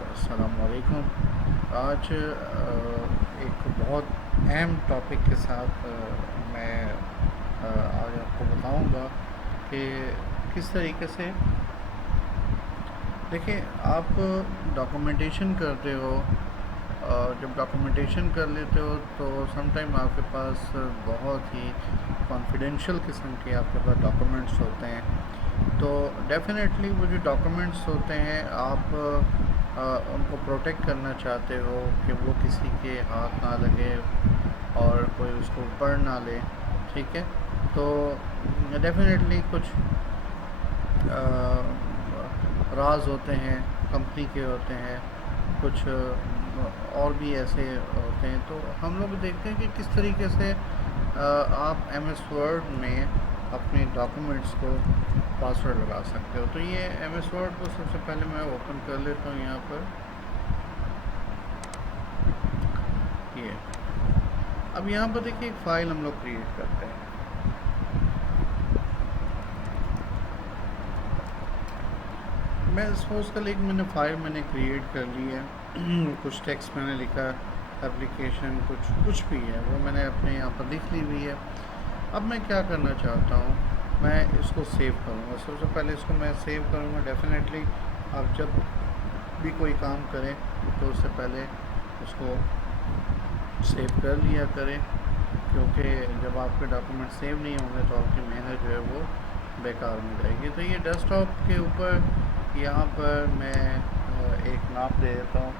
अस्सलामुअलैकुम। आज एक बहुत अहम टॉपिक के साथ मैं आज आपको बताऊंगा कि किस तरीके से देखिए आप डॉक्यूमेंटेशन करते हो। जब डॉक्यूमेंटेशन कर लेते हो तो समटाइम आपके पास बहुत ही कॉन्फिडेंशियल किस्म के आपके पास डॉक्यूमेंट्स होते हैं। तो डेफिनेटली वो जो डॉक्यूमेंट्स होते हैं आप उनको प्रोटेक्ट करना चाहते हो कि वो किसी के हाथ ना लगे और कोई उसको पढ़ ना ले। ठीक है, तो डेफिनेटली कुछ राज होते हैं, कंपनी के होते हैं, कुछ और भी ऐसे होते हैं। तो हम लोग देखते हैं कि किस तरीके से आप एमएस वर्ड में अपने डॉक्यूमेंट्स को पासवर्ड लगा सकते हो। तो ये एमएस वर्ड को सबसे पहले मैं ओपन कर लेता हूँ यहाँ पर। ये अब यहाँ पर देखिए एक फ़ाइल हम लोग क्रिएट करते हैं। मैं सपोज कर एक फ़ाइल मैंने क्रिएट कर ली है कुछ टेक्स्ट मैंने लिखा, एप्लीकेशन कुछ भी है वो मैंने अपने यहाँ पर लिख ली हुई है। अब मैं क्या करना चाहता हूँ, मैं इसको सेव करूँगा। सबसे पहले इसको मैं सेव करूँगा। डेफिनेटली आप जब भी कोई काम करें तो उससे पहले उसको सेव कर लिया करें, क्योंकि जब आपके डॉक्यूमेंट सेव नहीं होंगे तो आपकी मेहनत जो है वो बेकार हो जाएगी। तो ये डेस्कटॉप के ऊपर यहाँ पर मैं एक नाम दे देता हूँ,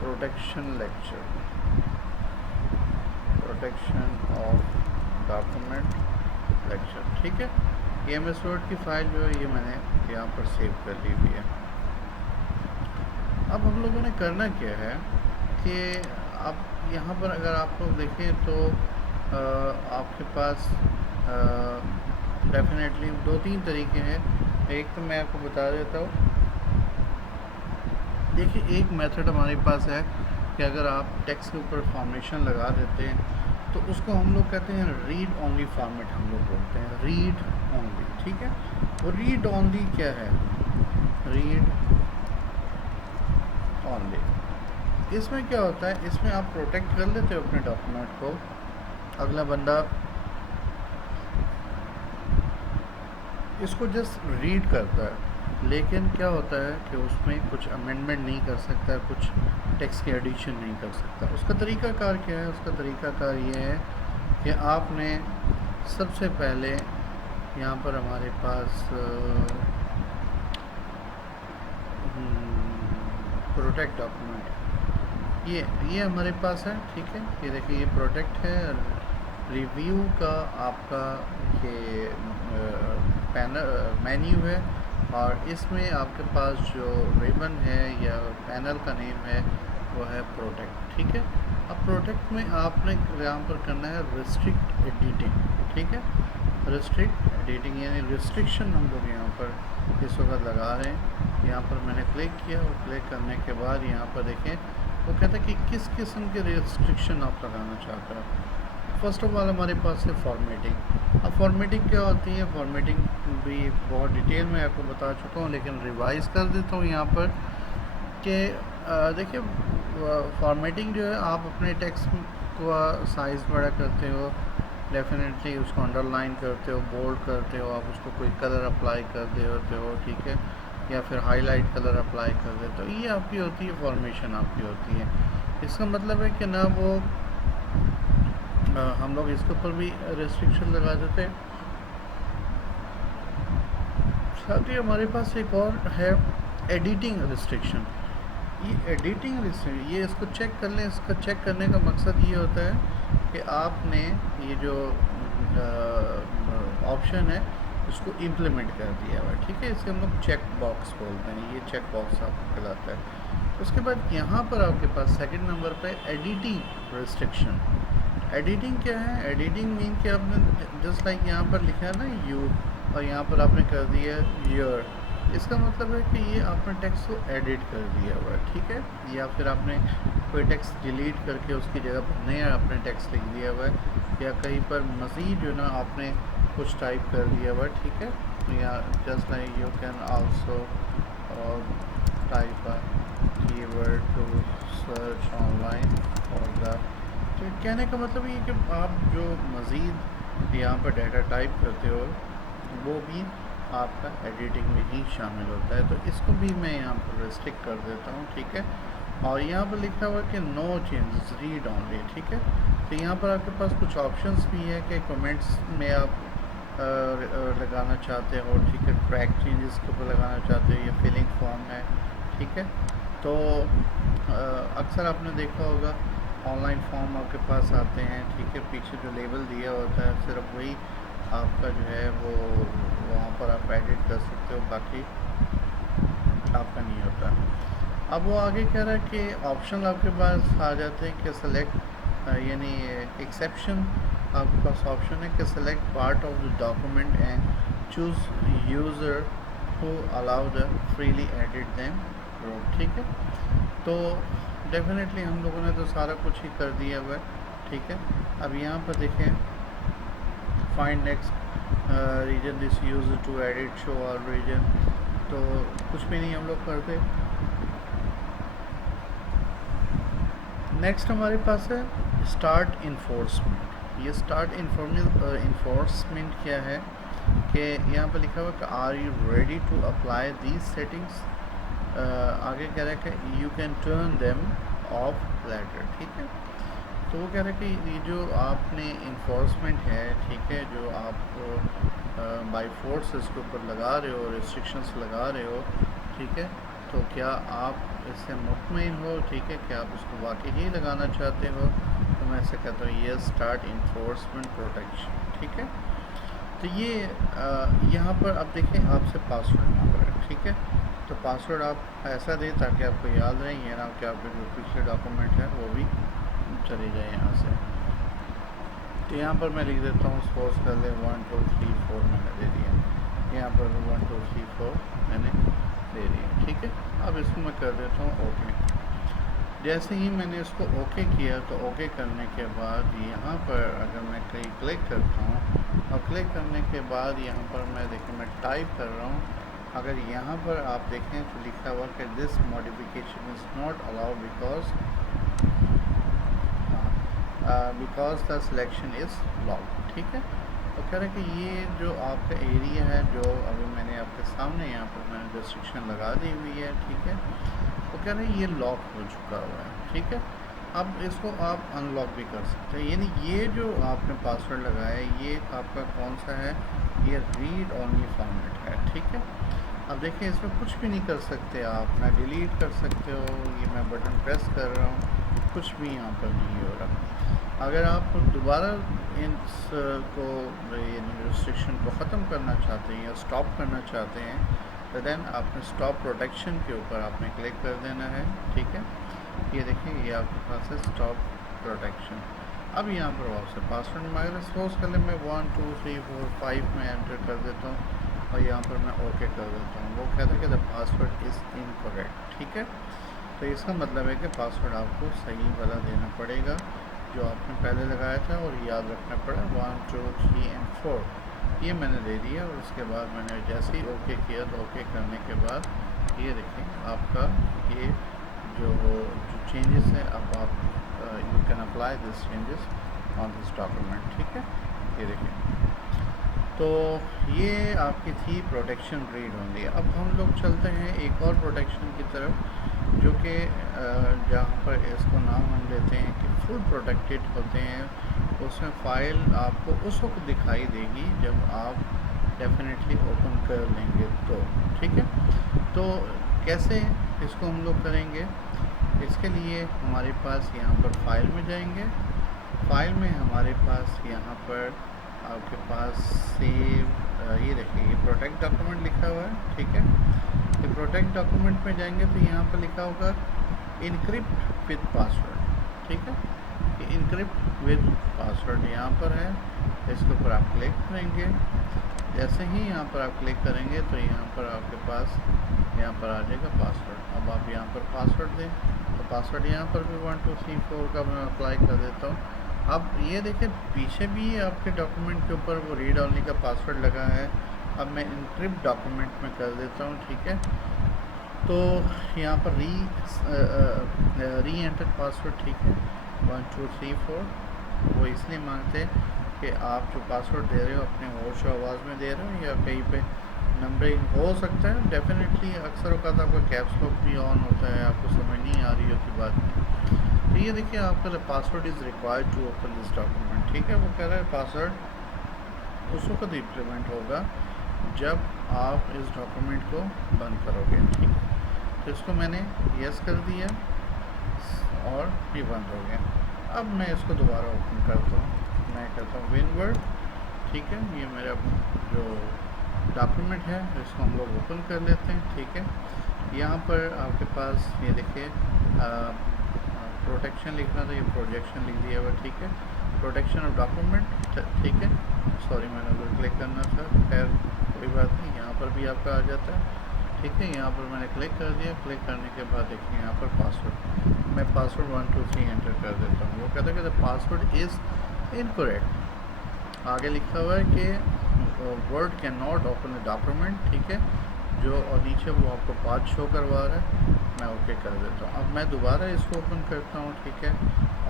protection lecture, protection of document lecture. ठीक है, ये एमएस वर्ड की फ़ाइल जो है ये मैंने यहाँ पर सेव कर ली हुई है। अब हम लोगों ने करना क्या है कि अब यहाँ पर अगर आप लोग देखें तो आपके पास डेफिनेटली 2-3 तरीके हैं। एक तो मैं आपको बता देता हूँ। देखिए एक मेथड हमारे पास है कि अगर आप टेक्स्ट के ऊपर फॉर्मेशन लगा देते हैं तो उसको हम लोग कहते हैं रीड ओनली फॉर्मेट, हम लोग बोलते हैं रीड ओनली। ठीक है, वो रीड ओनली क्या है, रीड ओनली। इसमें क्या होता है, इसमें आप प्रोटेक्ट कर लेते हो अपने डॉक्यूमेंट को। अगला बंदा इसको जस्ट रीड करता है, लेकिन क्या होता है कि उसमें कुछ अमेंडमेंट नहीं कर सकता, कुछ टेक्स्ट की एडिशन नहीं कर सकता। उसका तरीक़ाकार क्या है, उसका तरीक़ाकार ये है कि आपने सबसे पहले यहाँ पर हमारे पास प्रोटेक्ट डॉक्यूमेंट ये हमारे पास है। ठीक है, ये देखिए ये प्रोटेक्ट है। रिव्यू का आपका ये पैनल मेन्यू है और इसमें आपके पास जो रिबन है या पैनल का नेम है वो है प्रोटेक्ट। ठीक है, अब प्रोटेक्ट में आपने यहाँ पर करना है रिस्ट्रिक्ट एडिटिंग। ठीक है, रिस्ट्रिक्ट एडिटिंग यानी रिस्ट्रिक्शन हम लोग यहाँ पर इस वक्त लगा रहे हैं। यहाँ पर मैंने क्लिक किया और क्लिक करने के बाद यहाँ पर देखें वो कहता है कि किस किस्म के रिस्ट्रिक्शन आप लगाना चाहते हो। फर्स्ट ऑफ ऑल हमारे पास है फॉर्मेटिंग। अब फॉर्मेटिंग क्या होती है, फॉर्मेटिंग भी बहुत डिटेल में आपको बता चुका हूँ, लेकिन रिवाइज़ कर देता हूँ यहाँ पर कि देखिए फॉर्मेटिंग जो है आप अपने टेक्स्ट को साइज़ बड़ा करते हो, डेफिनेटली उसको अंडरलाइन करते हो, बोल्ड करते हो, आप उसको कोई कलर अप्लाई कर देते हो। ठीक है, या फिर हाईलाइट कलर अप्लाई कर देते हो। ये आपकी होती है फॉर्मेशन, आपकी होती है। इसका मतलब है कि ना वो हम लोग इसके ऊपर भी रेस्ट्रिक्शन लगा देते हैं। साथ ही हमारे पास एक और है एडिटिंग रिस्ट्रिक्शन। ये एडिटिंग रिस्ट्रिक्शन ये इसको चेक कर लें। इसका चेक करने का मकसद ये होता है कि आपने ये जो ऑप्शन है उसको इम्प्लीमेंट कर दिया हुआ। ठीक है, इसे हम लोग चेक बॉक्स बोलते हैं। ये चेक बॉक्स आपको कहलाता है। उसके बाद यहाँ पर आपके पास सेकंड नंबर पे एडिटिंग रिस्ट्रिक्शन। एडिटिंग क्या है, एडिटिंग मीन कि आपने जस्ट लाइक यहाँ पर लिखा है ना यू और यहाँ पर आपने कर दिया योर। इसका मतलब है कि ये आपने टेक्स्ट को एडिट कर दिया हुआ है। ठीक है, या फिर आपने कोई टेक्स्ट डिलीट करके उसकी जगह पर नया आपने टेक्स्ट लिख दिया हुआ है, या कहीं पर मज़ीद जो ना आपने कुछ टाइप कर दिया हुआ, ठीक है। या just like you can also type a keyword to search online और द, तो कहने का मतलब ये कि आप जो मज़ीद यहाँ पर डाटा टाइप करते हो वो भी आपका एडिटिंग में ही शामिल होता है। तो इसको भी मैं यहाँ पर रेस्ट्रिक्ट कर देता हूँ, ठीक है। और यहाँ पर लिखा हुआ है कि नो चेंजेस रीड ऑनली, ठीक है। तो यहाँ पर आपके पास कुछ ऑप्शंस भी है कि कमेंट्स में आप लगाना चाहते हो, ठीक है। ट्रैक चेंजेस के ऊपर लगाना चाहते हो, ये फिलिंग फॉर्म है, ठीक है। तो अक्सर आपने देखा होगा ऑनलाइन फॉर्म आपके पास आते हैं, ठीक है। पीछे जो लेबल दिया होता है सिर्फ वही आपका जो है वो वहाँ पर आप एडिट कर सकते हो, बाकी आपका नहीं होता। अब वो आगे कह रहा है कि ऑप्शन आपके पास आ जाते हैं कि सेलेक्ट यानी एक्सेप्शन आपके पास ऑप्शन है कि select part of the document and choose user who allow the freely edit them, ठीक है। तो डेफिनेटली हम लोगों ने तो सारा कुछ ही कर दिया हुआ है, ठीक है। अब यहाँ पर देखें find next reason this user to edit show or reason, तो कुछ भी नहीं हम लोग करते। नेक्स्ट हमारे पास है स्टार्ट इन्फोर्समेंट। ये स्टार्ट इन्फोर्समेंट क्या है कि यहाँ पर लिखा हुआ कि are you ready to apply these settings, आगे कह रहा है कि you can turn them off later, ठीक है। तो वो कह रहा है कि ये जो आपने इन्फोर्समेंट है, ठीक है, जो आप बाई फोर्स इसके ऊपर लगा रहे हो, रिस्ट्रिक्शंस लगा रहे हो, ठीक है। तो क्या आप इससे मुतमईन हो, ठीक है, क्या आप इसको वाकई ही लगाना चाहते हो? तो मैं ऐसे कहता हूँ ये स्टार्ट इन्फोर्समेंट प्रोटेक्शन, ठीक है। तो ये यहाँ पर आप देखें आपसे पासवर्ड मांग रहा है, ठीक है। तो पासवर्ड आप ऐसा दें ताकि आपको याद रहे, ये ना कि आपके जो पिछले डॉक्यूमेंट है वो भी चले जाए यहाँ से। तो यहाँ पर मैं लिख देता हूँ, सपोज कर ले 1 2 3 4 मैंने दे दिया, यहाँ पर 1 2 3 4 मैंने दे दिया, ठीक है। अब इसको मैं कर देता हूँ ओके। जैसे ही मैंने इसको ओके किया तो ओके करने के बाद यहाँ पर अगर मैं कहीं क्लिक करता हूँ और क्लिक करने के बाद यहाँ पर मैं देखें मैं टाइप कर रहा हूँ, अगर यहाँ पर आप देखें तो लिखा हुआ कि this modification is not allowed because the selection is locked, ठीक है। तो कह रहे हैं कि ये जो आपका एरिया है जो अभी मैंने आपके सामने यहाँ पर मैंने रिस्ट्रिक्शन लगा दी हुई है, ठीक है। तो कह रहे हैं ये लॉक हो चुका हुआ है, ठीक है। अब इसको आप अनलॉक भी कर सकते हैं, यानी ये जो आपने पासवर्ड लगाया है ये आपका कौन सा है, ये रीड ओनली फॉर्मेट है, ठीक है। अब देखिए इसमें कुछ भी नहीं कर सकते आप, ना डिलीट कर सकते हो, ये मैं बटन प्रेस कर रहा हूँ, कुछ भी यहाँ पर नहीं हो रहा। अगर आप दोबारा इसको रिस्ट्रिक्शन को ख़त्म करना चाहते हैं या स्टॉप करना चाहते हैं तो देन आपने स्टॉप प्रोटेक्शन के ऊपर आपने क्लिक कर देना है, ठीक है। ये देखिए ये आपके पास है स्टॉप प्रोटेक्शन। अब यहाँ पर आपसे पासवर्ड मांग सपोज कर ले मैं 1 2 3 4 5 में एंटर कर देता हूँ और यहाँ पर मैं ओके कर देता हूँ। वो कहता है कि द पासवर्ड इज़ इनकरेक्ट, ठीक है। तो इसका मतलब है कि पासवर्ड आपको सही वाला देना पड़ेगा जो आपने पहले लगाया था, और याद रखना पड़ा 1 2 3 and 4 ये मैंने दे दिया। और उसके बाद मैंने जैसे ही ओके किया तो ओके करने के बाद ये देखिए आपका ये जो चेंजेस है अब आप you can apply this changes on this document, ठीक है। ये देखिए तो ये आपकी थी प्रोटेक्शन रीड ओनली। अब हम लोग चलते हैं एक और प्रोटेक्शन की तरफ जो कि जहाँ पर इसको नाम हम लेते हैं कि फुल प्रोटेक्टेड होते हैं। उसमें फ़ाइल आपको उस वक्त दिखाई देगी जब आप डेफिनेटली ओपन कर लेंगे तो, ठीक है। तो कैसे इसको हम लोग करेंगे, इसके लिए हमारे पास यहाँ पर फ़ाइल में जाएंगे, फ़ाइल में हमारे पास यहाँ पर आपके पास सेव ये देखिए ये प्रोटेक्ट डॉक्यूमेंट लिखा हुआ है, ठीक है। तो प्रोटेक्ट डॉक्यूमेंट में जाएंगे तो यहाँ पर लिखा होगा इनक्रिप्ट विद पासवर्ड, ठीक है। ये इनक्रिप्ट विद पासवर्ड यहाँ पर है, इसके ऊपर आप क्लिक करेंगे। जैसे ही यहाँ पर आप क्लिक करेंगे तो यहाँ पर आपके पास यहाँ पर आ जाएगा पासवर्ड। अब आप यहाँ पर पासवर्ड दें तो पासवर्ड यहाँ पर भी 1 2 3 4 का मैं अप्लाई कर देता हूँ। अब ये देखिए पीछे भी आपके डॉक्यूमेंट के ऊपर वो रीड ओनली का पासवर्ड लगा है। अब मैं इनक्रिप्ट डॉक्यूमेंट में कर देता हूँ, ठीक है। तो यहाँ पर री एंटर पासवर्ड, ठीक है, 1 2 3 4। वो इसलिए मांगते हैं कि आप जो पासवर्ड दे रहे हो अपने होश और आवाज़ में दे रहे हो या कहीं पे नंबरिंग हो सकता है डेफिनेटली। अक्सर औक़ात आपका कैप्स लॉक भी ऑन होता है, आपको समझ नहीं आ रही होती बात। तो ये देखिए आपका password is required to open this document, ठीक है। वो कह रहा है पासवर्ड उस वक्त इम्प्लीमेंट होगा जब आप इस डॉक्यूमेंट को बंद करोगे, ठीक है। तो इसको मैंने यस कर दिया और ये बंद हो गया। अब मैं इसको दोबारा ओपन करता हूँ, मैं करता हूँ विनवर्ड, ठीक है। ये मेरा जो डॉक्यूमेंट है इसको हम लोग ओपन कर लेते हैं, ठीक है। यहाँ पर आपके पास ये देखिए प्रोटेक्शन लिखना था, ये प्रोजेक्शन लिख दिया हुआ, ठीक है। प्रोटेक्शन ऑफ डॉक्यूमेंट, ठीक है। सॉरी मैंने उधर क्लिक करना था, खैर कोई बात नहीं, यहाँ पर भी आपका आ जाता है, ठीक है। यहाँ पर मैंने क्लिक कर दिया। क्लिक करने के बाद देखिए यहाँ पर पासवर्ड, मैं पासवर्ड 1 2 3 एंटर कर देता हूँ। वो कहता है कि द पासवर्ड इज़ इनकरेक्ट। आगे लिखा हुआ है कि word can not open the document, ठीक है। जो और नीचे वो आपको पाथ शो करवा रहा है, मैं ओके कर देता हूँ। अब मैं दोबारा इसको ओपन करता हूँ, ठीक है।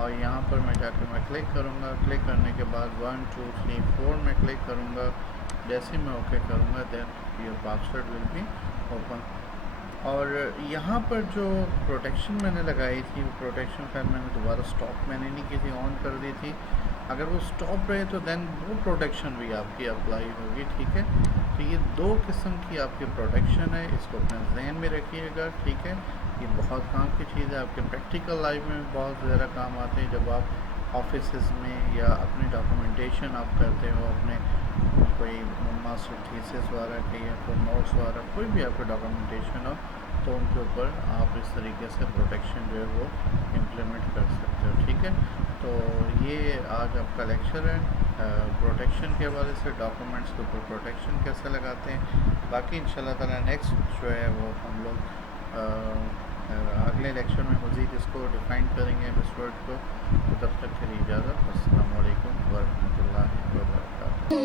और यहाँ पर मैं जाकर मैं क्लिक करूँगा। क्लिक करने के बाद 1 2 3 4 में क्लिक करूँगा। जैसे ही मैं ओके करूँगा then your password will be open. और यहाँ पर जो प्रोटेक्शन मैंने लगाई थी वो प्रोटेक्शन खैर मैंने दोबारा स्टॉप मैंने नहीं की थी, ऑन कर दी थी। अगर वो स्टॉप रहे तो देन वो प्रोटेक्शन भी आपकी अप्लाई होगी, ठीक है। तो ये दो किस्म की आपकी प्रोटेक्शन है, इसको अपने जहन में रखिएगा, ठीक है। ये बहुत काम की चीज़ है, आपके प्रैक्टिकल लाइफ में बहुत ज़्यादा काम आते हैं। जब आप ऑफिस में या अपनी डॉक्यूमेंटेशन आप करते हो, अपने कोई मास्टर थीसिस वगैरह के या कोई नोट्स वगैरह कोई भी आपका डॉक्यूमेंटेशन हो तो उनके ऊपर आप इस तरीके से प्रोटेक्शन जो है वो इम्प्लीमेंट कर सकते हो, ठीक है। तो ये आज आपका लेक्चर है प्रोटेक्शन के हवाले से, डॉक्यूमेंट्स के ऊपर प्रोटेक्शन कैसे लगाते हैं। बाकी इंशाल्लाह ताला नेक्स्ट जो है वो हम लोग अगले लेक्चर में मज़ीद इसको डिफ़ाइन करेंगे इस वर्ड को। तो तब तक के लिए इजाज़त, अस्सलाम वालेकुम वरहमतुल्लाहि वबरकातुहू।